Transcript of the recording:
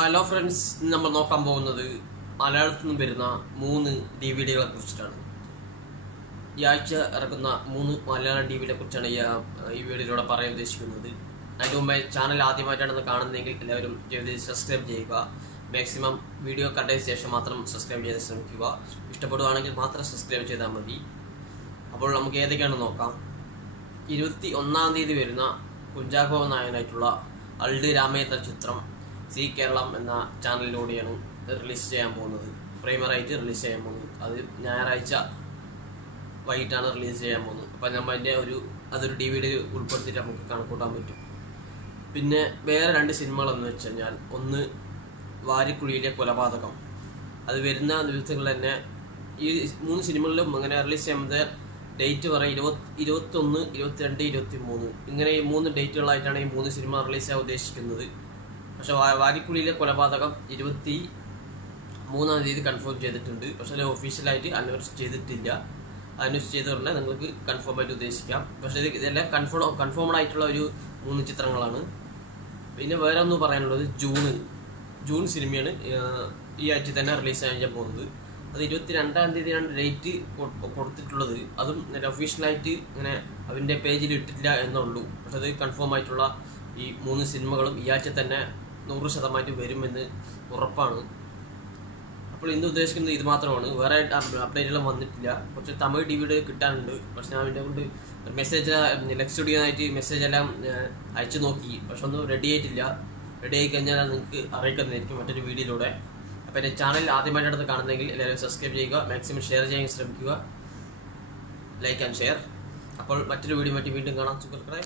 Hello friends, നമ്മൾ നോക്കാൻ പോകുന്നത് മലയാളത്തിൽ നിന്ന് വരുന്ന 3 DVD-കളെ കുറിച്ചിട്ടാണ്. ഈ ആഴ്ച ഇറക്കുന്ന 3 മലയാളം DVD-യെ കുറിച്ചാണ് ഈ വീഡിയോയിലൂടെ പറയാൻ ഉദ്ദേശിക്കുന്നത്. അതിന് മുമ്പേ ചാനൽ ആദ്യമായിട്ടാണ് കാണുന്നതെങ്കിൽ എല്ലാവരും സബ്സ്ക്രൈബ് ചെയ്യുക. മാക്സിമം വീഡിയോ കണ്ടതിന് ശേഷം മാത്രം സബ്സ്ക്രൈബ് ചെയ്യാൻ ശ്രമിക്കുക. ഇഷ്ടപ്പെടുകയാണെങ്കിൽ മാത്രം സബ്സ്ക്രൈബ് ചെയ്താൽ മതി. അപ്പോൾ നമുക്ക് ഏതൊക്കെയാണെന്ന് നോക്കാം. 21-ാം തീയതി വരുന്ന കുഞ്ചാക്കോ നായകനായിട്ടുള്ള അൾഡ് രാമേന്ദ്ര ചിത്രം സി കേരളം എന്ന ചാനലിലൂടെയാണ് റിലീസ് ചെയ്യാൻ പോകുന്നത്. പ്രൈമറായിട്ട് റിലീസ് ചെയ്യാൻ പോകുന്നത്. അത് ഞായറാഴ്ച വൈകിട്ടാണ് റിലീസ് ചെയ്യാൻ പോകുന്നത്. അപ്പം നമ്മൾ അതിൻ്റെ അതൊരു DVD ഉൾപ്പെടുത്തിയിട്ട് നമുക്ക് കണക്കൂട്ടാൻ പറ്റും. പിന്നെ വേറെ 2 സിനിമകളെന്ന് വെച്ച് കഴിഞ്ഞാൽ, ഒന്ന് വാരിക്കുഴിയിലെ കൊലപാതകം. അത് വരുന്ന ദിവസങ്ങളിൽ തന്നെ ഈ 3 സിനിമകളിലും അങ്ങനെ റിലീസ് ചെയ്യുന്നത് ഡേറ്റ് പറയാം 21, 22, 23 ഇങ്ങനെ ഈ 3 ഡേറ്റുകളായിട്ടാണ് ഈ 3 സിനിമ റിലീസ് ചെയ്യാൻ ഉദ്ദേശിക്കുന്നത്. പക്ഷെ വാരിക്കുഴിയിലെ കൊലപാതകം 23-ാം തീയതി കൺഫേം ചെയ്തിട്ടുണ്ട്. പക്ഷെ അത് ഒഫീഷ്യലായിട്ട് അനൗൺസ് ചെയ്തിട്ടില്ല. അനൗൺസ് ചെയ്തുകൊണ്ട് നിങ്ങൾക്ക് കൺഫേം ആയിട്ട് ഉദ്ദേശിക്കാം. പക്ഷെ ഇതെല്ലാം കൺഫേംഡ് ആയിട്ടുള്ള ഒരു 3 ചിത്രങ്ങളാണ്. പിന്നെ വേറെ ഒന്ന് പറയാനുള്ളത് ജൂൺ സിനിമയാണ് ഈ ആഴ്ച തന്നെ റിലീസ് ചെയ്യാൻ പോകുന്നത്. അത് 22-ാം തീയതിയാണ് ഡേറ്റ് കൊടുത്തിട്ടുള്ളത്. അതും ഒഫീഷ്യലായിട്ട് ഇങ്ങനെ അവൻ്റെ പേജിൽ ഇട്ടിട്ടില്ല എന്നുള്ളൂ. പക്ഷെ അത് കൺഫേം ആയിട്ടുള്ള ഈ 3 സിനിമകളും ഈ ആഴ്ച തന്നെ 100% വരുമെന്ന് ഉറപ്പാണ്. അപ്പോൾ ഇന്ന് ഉദ്ദേശിക്കുന്നത് ഇത് മാത്രമാണ്. വേറെ അപ്ഡേറ്റുകളും വന്നിട്ടില്ല. കുറച്ച് തമിഴ് DVD കിട്ടാനുണ്ട്. പക്ഷെ ഞാൻ അതിൻ്റെ കൊണ്ട് മെസ്സേജ് നെക്സ്റ്റ് സ്റ്റുഡിയോനായിട്ട് മെസ്സേജ് എല്ലാം അയച്ചു നോക്കി. പക്ഷെ ഒന്നും റെഡി ആയിട്ടില്ല. റെഡി ആയി കഴിഞ്ഞാൽ നിങ്ങൾക്ക് അറിയിക്കുന്നതായിരിക്കും മറ്റൊരു വീഡിയോയിലൂടെ. അപ്പോൾ എൻ്റെ ചാനൽ ആദ്യമായിട്ടടുത്ത് കാണുന്നെങ്കിൽ എല്ലാവരും സബ്സ്ക്രൈബ് ചെയ്യുക. മാക്സിമം ഷെയർ ചെയ്യാൻ ശ്രമിക്കുക. Like and share. അപ്പോൾ മറ്റൊരു വീഡിയോ വീണ്ടും കാണാം. സുഹൃത്തുക്കളെ.